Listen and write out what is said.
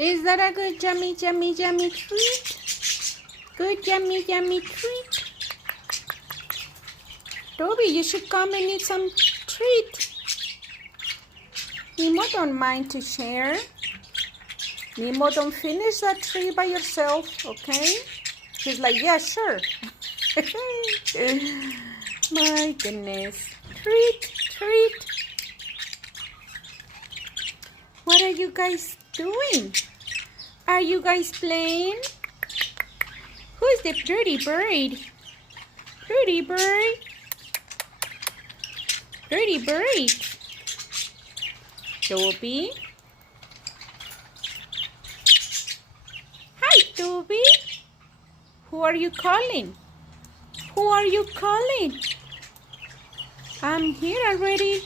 Is that a good yummy, yummy, yummy treat? Good yummy, yummy treat? Toby, you should come and eat some treat. Nemo don't mind to share. Nemo, don't finish that tree by yourself, okay? She's like, yeah, sure. My goodness. Treat, treat. What are you guys doing? Are you guys playing? Who's the pretty bird? Pretty bird. Pretty bird. Toby. Hi, Toby. Who are you calling? Who are you calling? I'm here already.